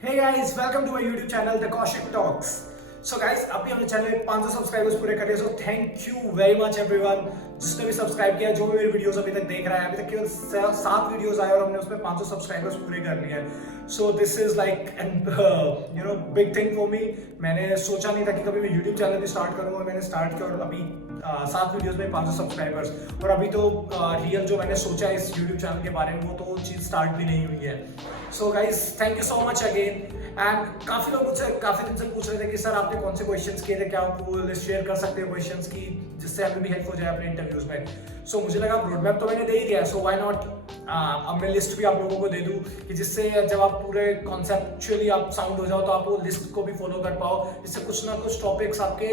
Hey guys, welcome to my YouTube channel, The Kaushik Talks. So guys, अभी हमने channel में 500 subscribers पूरे कर लिए, so thank you very much everyone जिसने भी सब्सक्राइब किया, जो भी मेरी वीडियोस अभी तक देख रहा है। अभी तक केवल 7 वीडियोस आए और हमने उसमें 500 सब्सक्राइबर्स पूरे कर लिए हैं। So this is like an big thing for me. मैंने सोचा नहीं था कि कभी मैं YouTube चैनल भी स्टार्ट करूंगा, मैंने स्टार्ट किया और अभी 7 वीडियोस में 500 सब्सक्राइबर्स। और अभी तो रियल जो मैंने सोचा है इस YouTube चैनल के बारे में वो तो चीज़ स्टार्ट भी नहीं हुई है। So guys, thank you so much again. And काफ़ी लोग मुझसे काफ़ी दिन से पूछ रहे थे कि सर आपने कौन से क्वेश्चंस किए थे, क्या आप वो लिस्ट शेयर कर सकते हो क्वेश्चंस की, जिससे हमें भी हेल्प हो जाए अपने इंटरव्यूज में। सो मुझे लगा रोड मैप तो मैंने दे ही दिया, सो व्हाई नॉट अब मैं लिस्ट भी आप लोगों को दे दूं कि जिससे जब आप पूरे कॉन्सेप्चुअली आप साउंड हो जाओ तो आप वो लिस्ट को भी फॉलो कर पाओ, जिससे कुछ ना कुछ टॉपिक्स आपके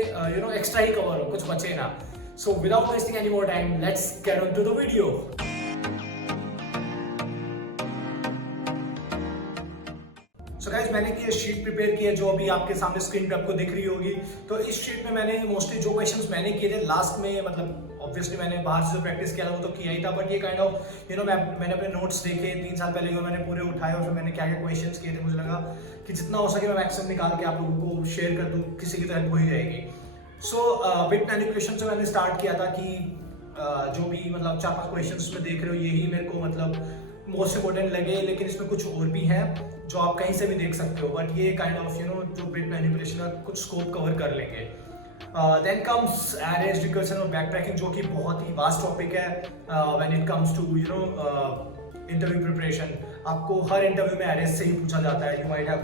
एक्स्ट्रा ही कवर हो, कुछ बचे ना। So without wasting any more time, let's get on to the video. So guys, मैंने ये शीट प्रिपेयर की है जो अभी आपके सामने स्क्रीन पे आपको दिख रही होगी। तो इस शीट में मैंने मोस्टली जो क्वेश्चंस मैंने किए थे लास्ट में, मतलब ऑब्वियसली मैंने बाहर से जो प्रैक्टिस किया था वो तो किया ही था, बट ये काइंड ऑफ मैंने अपने नोट्स देखे 3 साल पहले, मैंने पूरे उठाए और फिर मैंने क्या क्या क्वेश्चंस किए थे। मुझे लगा कि जितना हो सके मैं मैक्सिमम निकाल के आप लोगों को शेयर कर दूँ, किसी की तो हेल्प हो ही जाएगी। सो बिट मैनिपुलेशन से मैंने स्टार्ट किया था कि जो भी मतलब 4-5 क्वेश्चंस में देख रहे हो यही मेरे को मतलब मोस्ट इंपॉर्टेंट लगे, लेकिन इसमें कुछ और भी हैं जो आप कहीं से भी देख सकते हो, बट ये काइंड ऑफ जो बिट मैनिपुलेशन का कुछ स्कोप कवर कर लेंगे। देन कम्स एरेज, रिकर्सन और बैक ट्रैकिंग, जो कि बहुत ही वास्ट टॉपिक है when it comes to interview preparation. आपको हर इंटरव्यू में एरेज से ही पूछा जाता है, you might have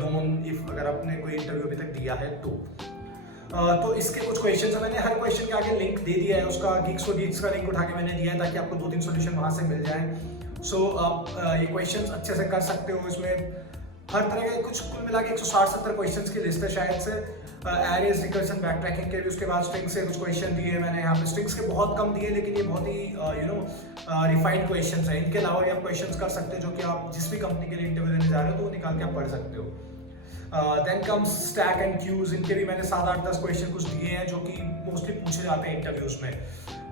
known if अगर आपने कोई इंटरव्यू अभी तक दिया है तो इसके कुछ क्वेश्चन है, मैंने हर क्वेश्चन के आगे लिंक दे दिया है उसका, Geeks for Geeks का लिंक उठा के मैंने दिया है ताकि आपको 2-3 सॉल्यूशन वहां से मिल जाए। सो आप ये क्वेश्चंस अच्छे से कर सकते हो। इसमें हर तरह के कुछ कुल मिला के 160-70 क्वेश्चंस की लिस्ट है शायद से, एरेज, रिकर्सन, बैक ट्रैकिंग के भी। उसके बाद स्ट्रिंग से कुछ क्वेश्चन दिए मैंने यहाँ पे, स्ट्रिंग्स के बहुत कम दिए लेकिन ये बहुत ही रिफाइंड क्वेश्चंस हैं। इनके अलावा भी आप क्वेश्चंस कर सकते हो जो कि आप जिस भी कंपनी के लिए इंटरव्यू देने जा रहे हो तो वो निकाल के आप पढ़ सकते हो। Then comes stack and queues, इनके भी मैंने 7-8-10 क्वेश्चन कुछ दिए हैं जो कि मोस्टली पूछे जाते हैं इंटरव्यूज में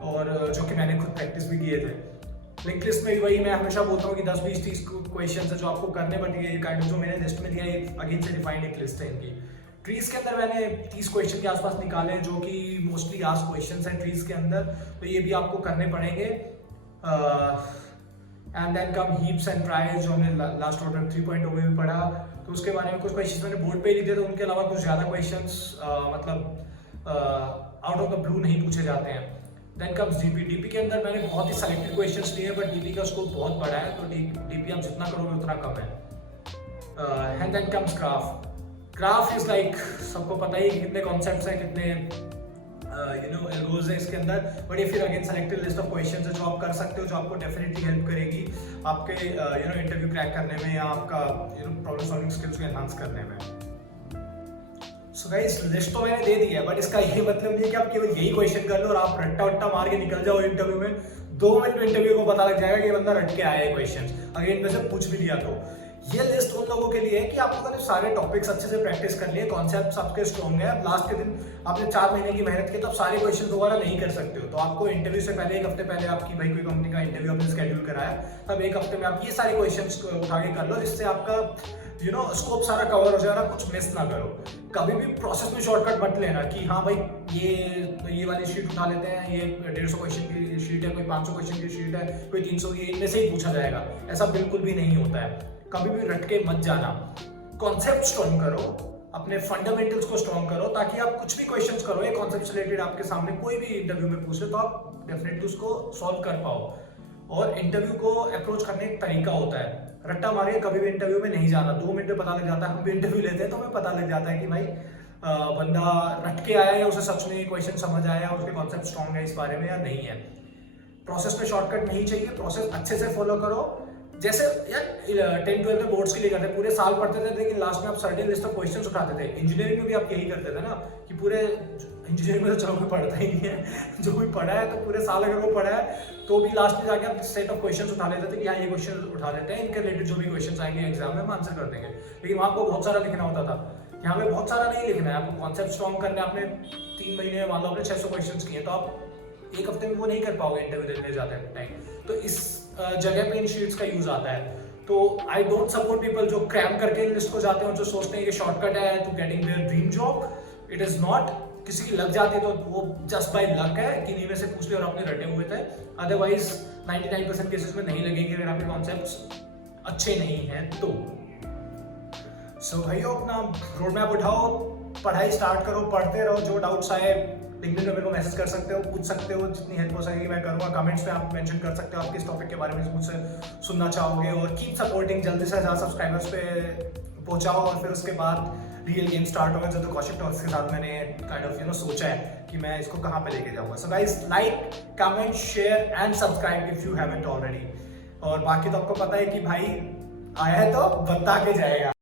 और जो कि मैंने खुद प्रैक्टिस भी किए थे। लिंक लिस्ट में वही मैं हमेशा बोलता हूँ कि 10-20-30 क्वेश्चन है जो आपको करने, बट ये काइंड ऑफ जो मैंने लिस्ट में दिया है अगेन से डिफाइंड एक लिस्ट है इनकी। ट्रीज के अंदर मैंने 30 क्वेश्चन के आसपास निकाले जो कि मोस्टली आस्क्ड क्वेश्चंस हैं ट्रीज के अंदर, तो ये भी आपको करने पड़ेंगे। And then come heaps and trials, जो हमने लास्ट ऑर्डर 3.0 में भी पढ़ा, तो उसके बारे में कुछ क्वेश्चंस मैंने बोर्ड पे ही लिखे थे। उनके अलावा कुछ ज़्यादा क्वेश्चंस मतलब आउट ऑफ द ब्लू नहीं पूछे जाते हैं। देन कम्स डीपी, डीपी के अंदर मैंने बहुत ही सेलेक्टेड क्वेश्चंस लिए हैं, बट डीपी का स्कोप बहुत बड़ा है, तो डीपी आप जितना करोगे उतना कम है। And then comes graph, graph is like सबको पता ही कि कितने कॉन्सेप्ट्स हैं, कितने एल्गोज है इसके अंदर, बट ये फिर again selected list of questions है जो आप कर सकते हो, जो आपको डेफिनेटली हेल्प करेगी आपके इंटरव्यू क्रैक करने में या आपका प्रॉब्लम सॉल्विंग स्किल्स को एनहांस करने में। सो गाइस, लिस्ट तो मैंने दे दी है, बट इसका ये मतलब नहीं है कि आप केवल यही क्वेश्चन कर लो और आप रट्टा वट्टा मार के निकल जाओ इंटरव्यू में। 2 मिनट में इंटरव्यू को पता लग जाएगा कि बंदा रट के आया है क्वेश्चन, अगर इनमें से पूछ भी लिया तो। ये लिस्ट उन लोगों के लिए है कि आप लोगों ने सारे टॉपिक्स अच्छे से प्रैक्टिस कर लिए, कॉन्सेप्ट्स आपके स्ट्रॉन्ग है, लास्ट के दिन आपने 4 महीने की मेहनत की तो आप सारे क्वेश्चन दोबारा नहीं कर सकते हो। तो आपको इंटरव्यू से पहले 1 हफ्ते पहले आपकी भाई कोई कंपनी का इंटरव्यू आपने स्केड्यूल कराया, तब 1 हफ्ते में आप ये सारे क्वेश्चन उठा के कर लो, जिससे आपका स्कोप सारा कवर हो जाएगा, कुछ मिस ना करो। कभी भी प्रोसेस में शॉर्टकट मत लेना कि हाँ भाई ये वाली शीट उठा लेते हैं, ये 150 क्वेश्चन की शीट है, कोई 500 क्वेश्चन की शीट है, कोई 300 की, इनमें से ही पूछा जाएगा। ऐसा बिल्कुल भी नहीं होता है, कभी भी रट के मत जाना। कॉन्सेप्ट स्ट्रॉन्ग करो, अपने फंडामेंटल्स को स्ट्रॉन्ग करो, ताकि आप कुछ भी क्वेश्चंस करो ये कॉन्सेप्ट से रिलेटेड आपके सामने कोई भी इंटरव्यू में पूछे तो आप डेफिनेटली उसको सॉल्व कर पाओ। और इंटरव्यू को अप्रोच करने का तरीका होता है, रट्टा मारे कभी भी इंटरव्यू में नहीं जाना। 2 मिनट में पता लग जाता है, हम भी इंटरव्यू लेते हैं तो हमें पता लग जाता है कि भाई बंदा रट के आया है, उसे सच में क्वेश्चन समझ आया है, उसके कॉन्सेप्ट स्ट्रॉन्ग है इस बारे में या नहीं है। प्रोसेस में शॉर्टकट नहीं चाहिए, प्रोसेस अच्छे से फॉलो करो। जैसे यार 10-12 में बोर्ड्स के लिए करते हैं, पूरे साल पढ़ते थे लेकिन लास्ट में आप सर्टेन लिस्ट ऑफ क्वेश्चंस उठाते थे। इंजीनियरिंग में भी आप यही करते थे ना कि पूरे इंजीनियरिंग में तो चलो कोई पढ़ता ही नहीं है, जो भी पढ़ा है तो पूरे साल अगर वो पढ़ा है तो भी लास्ट में जाके आप सेट ऑफ क्वेश्चंस उठा लेते थे कि हाँ ये क्वेश्चन उठा लेते हैं, इनके रिलेटेड जो भी क्वेश्चन आएंगे एग्जाम में हम आंसर कर देंगे। लेकिन वहाँ आपको बहुत सारा लिखना होता था, यहाँ पे बहुत सारा नहीं लिखना है, आपको कॉन्सेप्ट स्ट्रॉन्ग करने आपने 3 महीने में मान लो आपने 600 क्वेश्चन किए, तो आप 1 हफ्ते में वो नहीं कर पाओगे इंटरव्यू देने जाते टाइम। तो इस जगह पे इन शीट्स का यूज आता है। तो आई डोंट सपोर्ट पीपल जो क्रैम करके लिस्ट को जाते हैं और जो सोचते हैं कि शॉर्टकट है to getting their dream job. It is not. किसी की लग जाती है तो वो जस्ट बाय लक है, किन्हीं में से पूछ लिया और आपने रटे हुए थे। अदरवाइज 99% केसेस में नहीं लगेंगे अगर आपके कॉन्सेप्ट्स अच्छे नहीं हैं तो। सो भाइयों अपना रोड मैप उठाओ, पढ़ाई स्टार्ट करो, पढ़ते रहो। जो डाउट्स आए लिंक्डइन में मेरे को मैसेज कर सकते हो, पूछ सकते हो, जितनी हेल्प हो सकेगी मैं करूँगा। कमेंट्स में आप मेंशन कर सकते हो आप किस टॉपिक के बारे में मुझसे सुनना चाहोगे। और कीप सपोर्टिंग, जल्दी से 1000 सब्सक्राइबर्स पे पहुंचाओ और फिर उसके बाद रियल गेम स्टार्ट होगा। जो तो कौशिक टॉक्स के साथ मैंने काइंड ऑफ सोचा है कि मैं इसको कहाँ पे लेके जाऊँगा। So guys like, comment, share and subscribe if you haven't already. और बाकी तो आपको पता है कि भाई आया है तो बता के जाएगा।